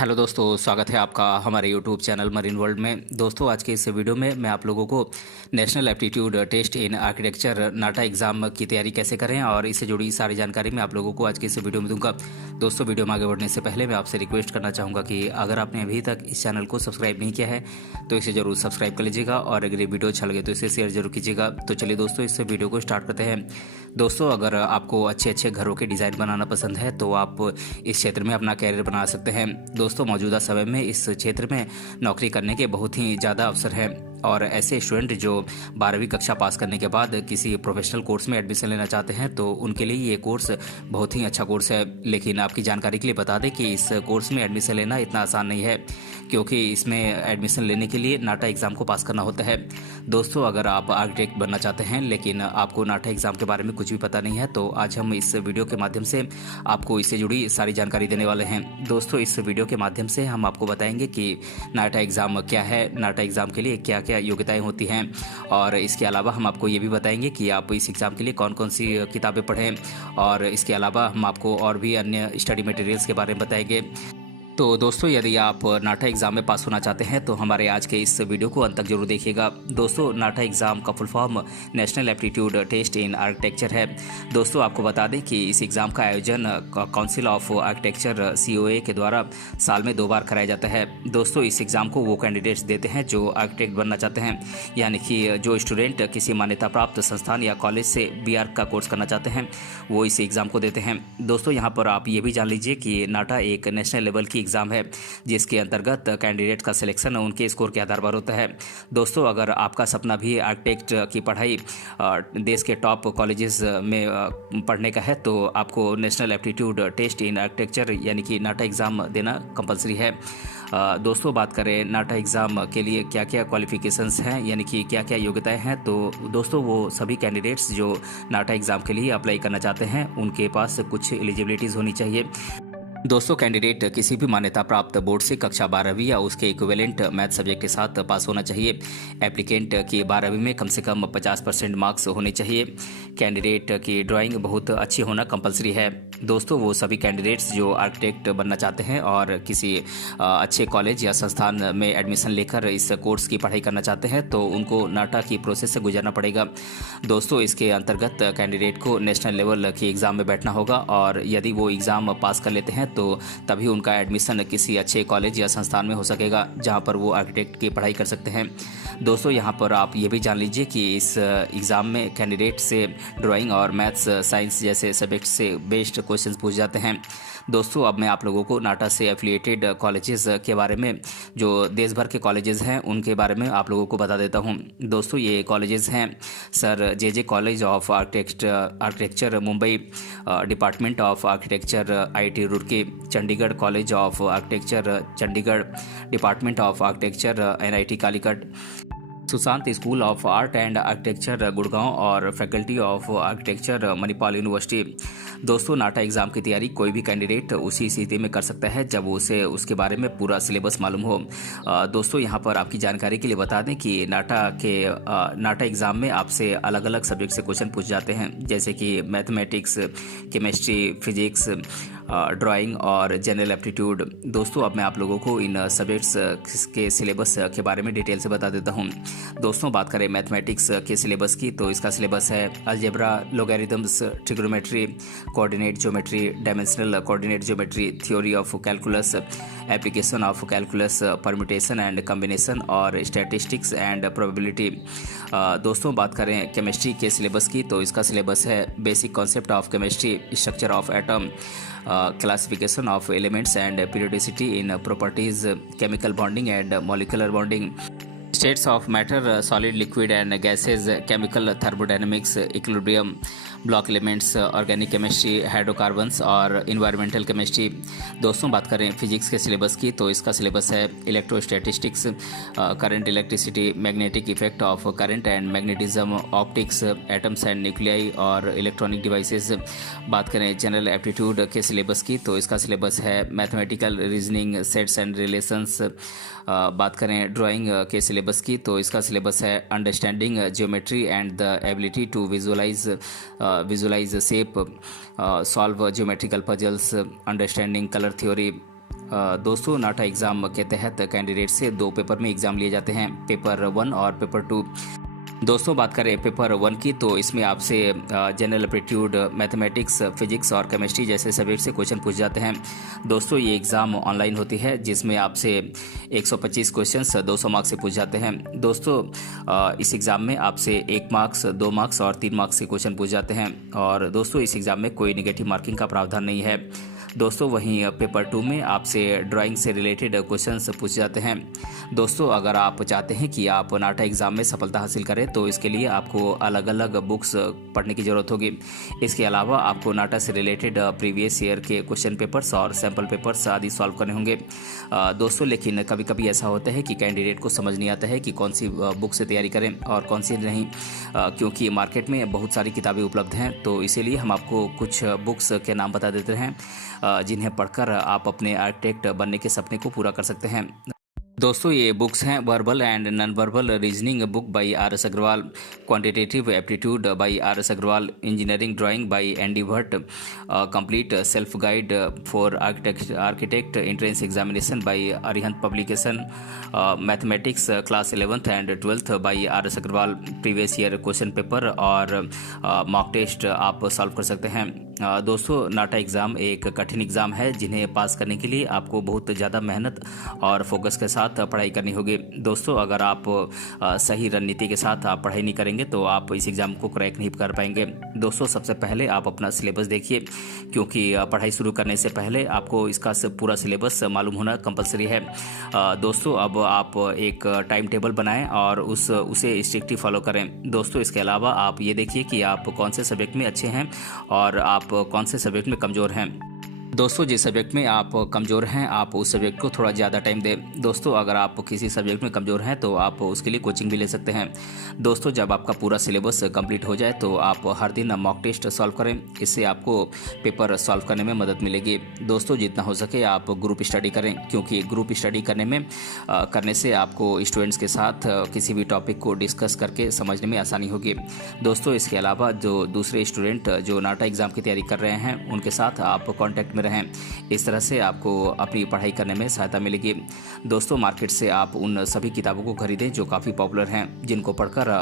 Hello दोस्तों, स्वागत है आपका हमारे यूट्यूब चैनल मरीन वर्ल्ड में। दोस्तों, आज के इस वीडियो में मैं आप लोगों को national aptitude test in architecture NATA exam की तैयारी कैसे करें और इससे जुड़ी सारी जानकारी मैं आप लोगों को आज के इस वीडियो में दूंगा। दोस्तों, वीडियो में आगे बढ़ने से पहले मैं आपसे रिक्वेस्ट करना चाहूँगा कि अगर आपने अभी तक इस चैनल को सब्सक्राइब नहीं किया है तो इसे ज़रूर सब्सक्राइब कर लीजिएगा और अगर ये वीडियो अच्छा लगे तो इसे शेयर जरूर कीजिएगा। तो चलिए दोस्तों, इस वीडियो को स्टार्ट करते हैं। दोस्तों, अगर आपको अच्छे अच्छे घरों के डिज़ाइन बनाना पसंद है तो आप इस क्षेत्र में अपना कैरियर बना सकते हैं। दोस्तों, मौजूदा समय में इस क्षेत्र में नौकरी करने के बहुत ही ज़्यादा अवसर हैं और ऐसे स्टूडेंट जो 12वीं कक्षा पास करने के बाद किसी प्रोफेशनल कोर्स में एडमिशन लेना चाहते हैं तो उनके लिए ये कोर्स बहुत ही अच्छा कोर्स है। लेकिन आपकी जानकारी के लिए बता दें कि इस कोर्स में एडमिशन लेना इतना आसान नहीं है, क्योंकि इसमें एडमिशन लेने के लिए नाटा एग्ज़ाम को पास करना होता है। दोस्तों, अगर आप आर्किटेक्ट बनना चाहते हैं लेकिन आपको नाटा एग्ज़ाम के बारे में कुछ भी पता नहीं है तो आज हम इस वीडियो के माध्यम से आपको इससे जुड़ी सारी जानकारी देने वाले हैं। दोस्तों, इस वीडियो के माध्यम से हम आपको बताएंगे कि नाटा एग्ज़ाम क्या है, नाटा एग्ज़ाम के लिए क्या क्या योग्यताएं होती हैं और इसके अलावा हम आपको ये भी बताएंगे कि आप इस एग्ज़ाम के लिए कौन कौन सी किताबें पढ़ें और इसके अलावा हम आपको और भी अन्य स्टडी मटेरियल्स के बारे में बताएंगे। तो दोस्तों, यदि आप नाटा एग्ज़ाम में पास होना चाहते हैं तो हमारे आज के इस वीडियो को अंत तक जरूर देखिएगा। दोस्तों, नाटा एग्ज़ाम का full form national aptitude test in architecture है। दोस्तों, आपको बता दें कि इस एग्ज़ाम का आयोजन काउंसिल ऑफ आर्किटेक्चर COA के द्वारा साल में 2 बार कराया जाता है। दोस्तों, इस एग्ज़ाम को वो कैंडिडेट्स देते हैं जो आर्किटेक्ट बनना चाहते हैं, यानी कि जो स्टूडेंट किसी मान्यता प्राप्त संस्थान या कॉलेज से BArch का कोर्स करना चाहते हैं वो इस एग्ज़ाम को देते हैं। दोस्तों, यहाँ पर आप ये भी जान लीजिए कि नाटा एक नेशनल लेवल की एग्ज़ाम है जिसके अंतर्गत कैंडिडेट का सिलेक्शन उनके स्कोर के आधार पर होता है। दोस्तों, अगर आपका सपना भी आर्किटेक्ट की पढ़ाई देश के टॉप कॉलेजेस में पढ़ने का है तो आपको national aptitude test in architecture यानी कि नाटा एग्ज़ाम देना कंपलसरी है। दोस्तों, बात करें नाटा एग्ज़ाम के लिए क्या क्या क्वालिफ़िकेशंस हैं यानी कि क्या क्या योग्यताएं हैं, तो दोस्तों वो सभी कैंडिडेट्स जो नाटा एग्ज़ाम के लिए अप्लाई करना चाहते हैं उनके पास कुछ एलिजिबिलिटीज़ होनी चाहिए। दोस्तों, कैंडिडेट किसी भी मान्यता प्राप्त बोर्ड से कक्षा 12वीं या उसके इक्विवेलेंट मैथ सब्जेक्ट के साथ पास होना चाहिए। एप्लीकेंट की 12वीं में कम से कम 50% मार्क्स होने चाहिए। कैंडिडेट की ड्राइंग बहुत अच्छी होना कंपलसरी है। दोस्तों, वो सभी कैंडिडेट्स जो आर्किटेक्ट बनना चाहते हैं और किसी अच्छे कॉलेज या संस्थान में एडमिशन लेकर इस कोर्स की पढ़ाई करना चाहते हैं तो उनको नाटा की प्रोसेस से गुजरना पड़ेगा। दोस्तों, इसके अंतर्गत कैंडिडेट को नेशनल लेवल की एग्ज़ाम में बैठना होगा और यदि वो एग्ज़ाम पास कर लेते हैं तो तभी उनका एडमिशन किसी अच्छे कॉलेज या संस्थान में हो सकेगा जहां पर वो आर्किटेक्ट की पढ़ाई कर सकते हैं। दोस्तों, यहां पर आप ये भी जान लीजिए कि इस एग्ज़ाम में कैंडिडेट से ड्राइंग और मैथ्स साइंस जैसे सब्जेक्ट से बेस्ड क्वेश्चंस पूछ जाते हैं। दोस्तों, अब मैं आप लोगों को नाटा से एफिलिएटेड कॉलेजेस के बारे में जो देश भर के कॉलेजेस हैं उनके बारे में आप लोगों को बता देता हूं। दोस्तों, ये कॉलेजेस हैं sir JJ college of architecture Mumbai, department of architecture IIT Roorkee, Chandigarh college of architecture Chandigarh, department of architecture NIT Calicut, Sushant school of art and architecture Gurgaon और faculty of architecture Manipal university. दोस्तों, नाटा एग्ज़ाम की तैयारी कोई भी कैंडिडेट उसी स्थिति में कर सकता है जब उसे उसके बारे में पूरा सिलेबस मालूम हो। दोस्तों, यहाँ पर आपकी जानकारी के लिए बता दें कि नाटा एग्ज़ाम में आपसे अलग अलग सब्जेक्ट से क्वेश्चन पूछ जाते हैं, जैसे कि मैथमेटिक्स, केमिस्ट्री, फिजिक्स, ड्राइंग और जनरल एप्टीट्यूड। दोस्तों, अब मैं आप लोगों को इन सब्जेक्ट्स के सिलेबस के बारे में डिटेल से बता देता हूं। दोस्तों, बात करें मैथमेटिक्स के सिलेबस की तो इसका सिलेबस है algebra, logarithms, trigonometry, coordinate geometry, dimensional coordinate geometry, theory of calculus, application of calculus, permutation and combination और स्टैटिस्टिक्स एंड प्रोबेबिलिटी। दोस्तों, बात करें केमिस्ट्री के सिलेबस की तो इसका सिलेबस है basic concept of chemistry, structure of atom, classification of elements and periodicity in properties, chemical bonding and molecular bonding, states of matter, solid, liquid and gases, chemical thermodynamics, equilibrium, block elements, organic chemistry, hydrocarbons और environmental chemistry. दोस्तों, बात करें physics के syllabus की तो इसका syllabus है electrostatistics, current, electricity, magnetic effect of current and magnetism, optics, atoms and nuclei और इलेक्ट्रॉनिक डिवाइसेस। बात करें जनरल एप्टीट्यूड के सिलेबस की तो इसका सिलेबस है mathematical reasoning, sets and relations. बात करें ड्राइंग के सिलेबस की तो इसका सिलेबस है understanding geometry and the ability to visualise shape, solve geometrical puzzles, understanding colour theory, दोस्तों नाटा एग्ज़ाम के तहत कैंडिडेट से 2 पेपर में एग्ज़ाम लिए जाते हैं, पेपर 1 और पेपर 2। दोस्तों बात करें पेपर 1 की, तो इसमें आपसे जनरल एप्टीट्यूड, मैथमेटिक्स, फिजिक्स और केमिस्ट्री जैसे सब्जेक्ट से क्वेश्चन पूछ जाते हैं। दोस्तों ये एग्ज़ाम ऑनलाइन होती है, जिसमें आपसे 125 क्वेश्चंस 200 मार्क्स से पूछ जाते हैं। दोस्तों इस एग्ज़ाम में आपसे 1 मार्क्स, 2 मार्क्स और 3 मार्क्स के क्वेश्चन पूछ जाते हैं। और दोस्तों इस एग्ज़ाम में कोई नेगेटिव मार्किंग का प्रावधान नहीं है। दोस्तों वहीं पेपर 2 में आपसे ड्राइंग से रिलेटेड क्वेश्चंस पूछे जाते हैं। दोस्तों अगर आप चाहते हैं कि आप नाटा एग्ज़ाम में सफलता हासिल करें, तो इसके लिए आपको अलग अलग बुक्स पढ़ने की ज़रूरत होगी। इसके अलावा आपको नाटा से रिलेटेड प्रीवियस ईयर के क्वेश्चन पेपर्स और सैम्पल पेपर्स आदि सॉल्व करने होंगे। दोस्तों लेकिन कभी कभी ऐसा होता है कि कैंडिडेट को समझ नहीं आता है कि कौन सी बुक से तैयारी करें और कौन सी नहीं, क्योंकि मार्केट में बहुत सारी किताबें उपलब्ध हैं। तो इसीलिए हम आपको कुछ बुक्स के नाम बता देते हैं, जिन्हें पढ़कर आप अपने आर्किटेक्ट बनने के सपने को पूरा कर सकते हैं। दोस्तों ये बुक्स हैं verbal and non verbal reasoning book by R S. Agarwal, quantitative aptitude by R S. Agarwal, engineering drawing by N D. Bhatt, complete self guide for architect entrance examination by Arihant publication, mathematics class 11th and 12th by R S. Agarwal, previous year question paper और mock test आप solve कर सकते हैं। दोस्तों NATA exam एक कठिन exam है, जिन्हें पास करने के लिए आपको बहुत ज़्यादा मेहनत और फोकस के साथ पढ़ाई करनी होगी। दोस्तों अगर आप सही रणनीति के साथ आप पढ़ाई नहीं करेंगे तो आप इस एग्ज़ाम को क्रैक नहीं कर पाएंगे। दोस्तों सबसे पहले आप अपना सिलेबस देखिए, क्योंकि पढ़ाई शुरू करने से पहले आपको इसका पूरा सिलेबस मालूम होना कंपलसरी है। दोस्तों अब आप एक टाइम टेबल बनाएं और उसे स्ट्रिक्टली फॉलो करें। दोस्तों इसके अलावा आप ये देखिए कि आप कौन से सब्जेक्ट में अच्छे हैं और आप कौन से सब्जेक्ट में कमज़ोर हैं। दोस्तों जिस सब्जेक्ट में आप कमज़ोर हैं आप उस सब्जेक्ट को थोड़ा ज़्यादा टाइम दें। दोस्तों अगर आप किसी सब्जेक्ट में कमज़ोर हैं तो आप उसके लिए कोचिंग भी ले सकते हैं। दोस्तों जब आपका पूरा सिलेबस कंप्लीट हो जाए तो आप हर दिन मॉक टेस्ट सॉल्व करें, इससे आपको पेपर सॉल्व करने में मदद मिलेगी। दोस्तों जितना हो सके आप ग्रुप स्टडी करें, क्योंकि ग्रुप स्टडी करने से आपको स्टूडेंट्स के साथ किसी भी टॉपिक को डिस्कस करके समझने में आसानी होगी। दोस्तों इसके अलावा जो दूसरे स्टूडेंट जो नाटा एग्ज़ाम की तैयारी कर रहे हैं उनके साथ आप कॉन्टैक्ट में रहें, इस तरह से आपको अपनी पढ़ाई करने में सहायता मिलेगी। दोस्तों मार्केट से आप उन सभी किताबों को खरीदें जो काफ़ी पॉपुलर हैं, जिनको पढ़कर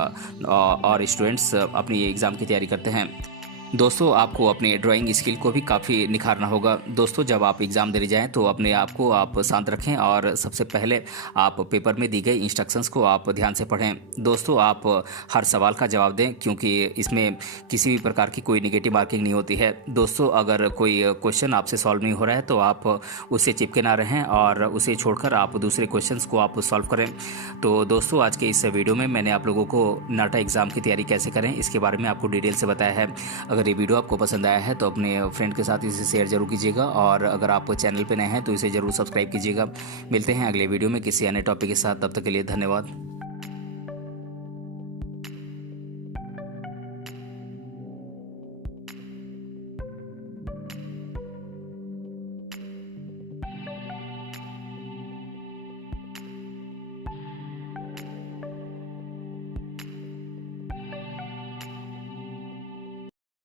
और स्टूडेंट्स अपनी एग्ज़ाम की तैयारी करते हैं। दोस्तों आपको अपने ड्राइंग स्किल को भी काफ़ी निखारना होगा। दोस्तों जब आप एग्ज़ाम देने जाएं तो अपने आप को आप शांत रखें और सबसे पहले आप पेपर में दी गई इंस्ट्रक्शंस को आप ध्यान से पढ़ें। दोस्तों आप हर सवाल का जवाब दें, क्योंकि इसमें किसी भी प्रकार की कोई नेगेटिव मार्किंग नहीं होती है। दोस्तों अगर कोई क्वेश्चन आपसे सॉल्व नहीं हो रहा है तो आप उससे चिपके ना रहें और उसे छोड़कर आप दूसरे क्वेश्चन को आप सॉल्व करें। तो दोस्तों आज के इस वीडियो में मैंने आप लोगों को नाटा एग्ज़ाम की तैयारी कैसे करें इसके बारे में आपको डिटेल से बताया है। अगर ये वीडियो आपको पसंद आया है तो अपने फ्रेंड के साथ इसे शेयर जरूर कीजिएगा, और अगर आप चैनल पर नए हैं तो इसे ज़रूर सब्सक्राइब कीजिएगा। मिलते हैं अगले वीडियो में किसी अन्य टॉपिक के साथ, तब तक के लिए धन्यवाद।